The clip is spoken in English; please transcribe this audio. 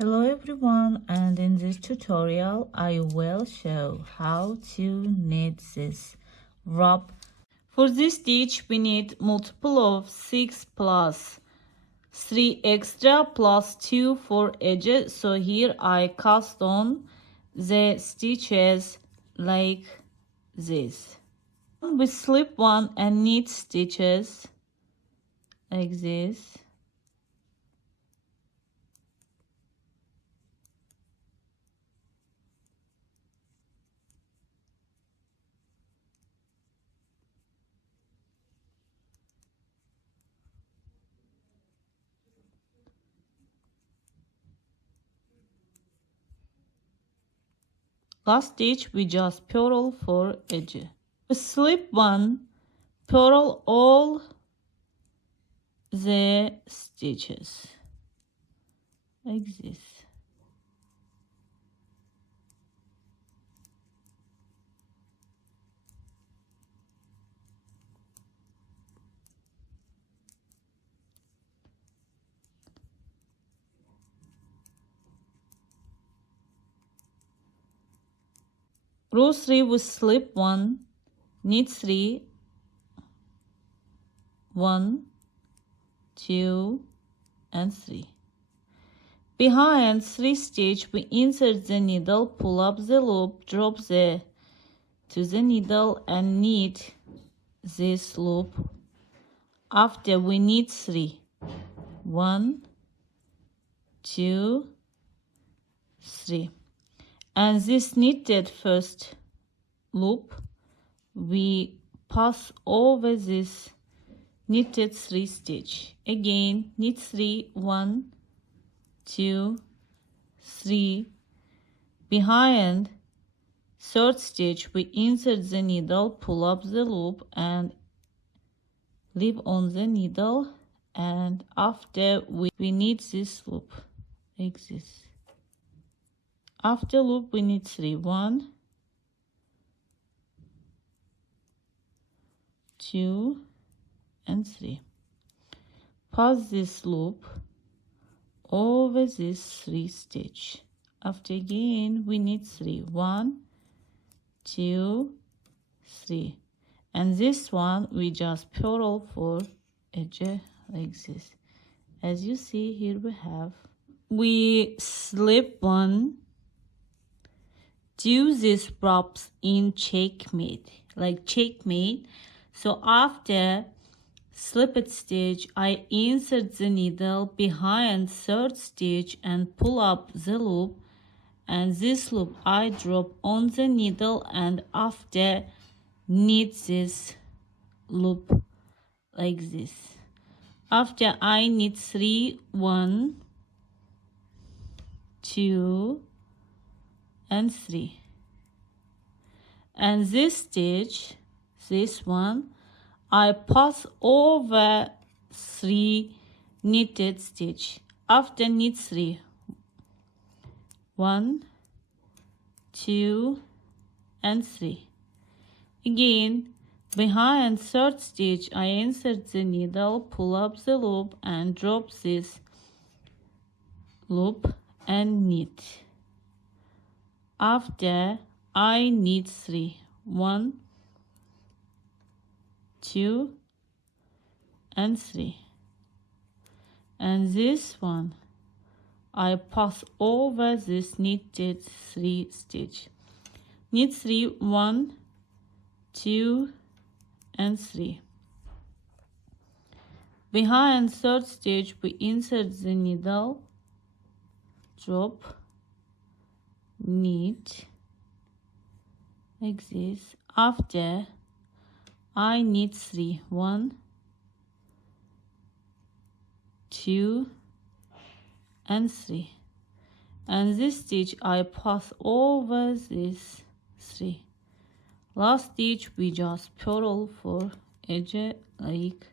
Hello everyone, and in this tutorial I will show how to knit this wrap. For this stitch we need multiple of 6 plus 3 extra plus 2 for edges. So here I cast on the stitches like this. We slip one and knit stitches like this. Last stitch we just purl for edge. We slip one, purl all the stitches like this. Row 3 we slip 1, knit 3, 1, 2 and 3. Behind 3 stitch we insert the needle, pull up the loop, drop to the needle and knit this loop. After we knit 3, 1, 2, 3. And this knitted first loop we pass over this knitted 3 stitch. Again knit 3, 1, 2, 3. Behind third stitch we insert the needle, pull up the loop and leave on the needle, and after we knit this loop like this. After loop we knit 3, 1, 2 and 3. Pass this loop over this 3 stitch. After again we knit 3, 1, 2, 3, and this one we just purl for edge like this. As you see here we slip 1. Do these wraps in checkmate, like checkmate. So after slipped stitch I insert the needle behind third stitch and pull up the loop, and this loop I drop on the needle and after knit this loop like this. After I knit 3, 1, 2 and 3, and this stitch, this one, I pass over 3 knitted stitch. After knit 3, 1, 2 and 3. Again behind third stitch I insert the needle, pull up the loop and drop this loop and knit. After I knit 3, 1, 2 and 3, and this one I pass over this knitted 3 stitch. Knit 3, 1, 2 and 3. Behind third stitch we insert the needle, drop, knit like this. After I knit 3, 1, 2 and 3, and this stitch I pass over this 3. Last stitch we just purl for edge like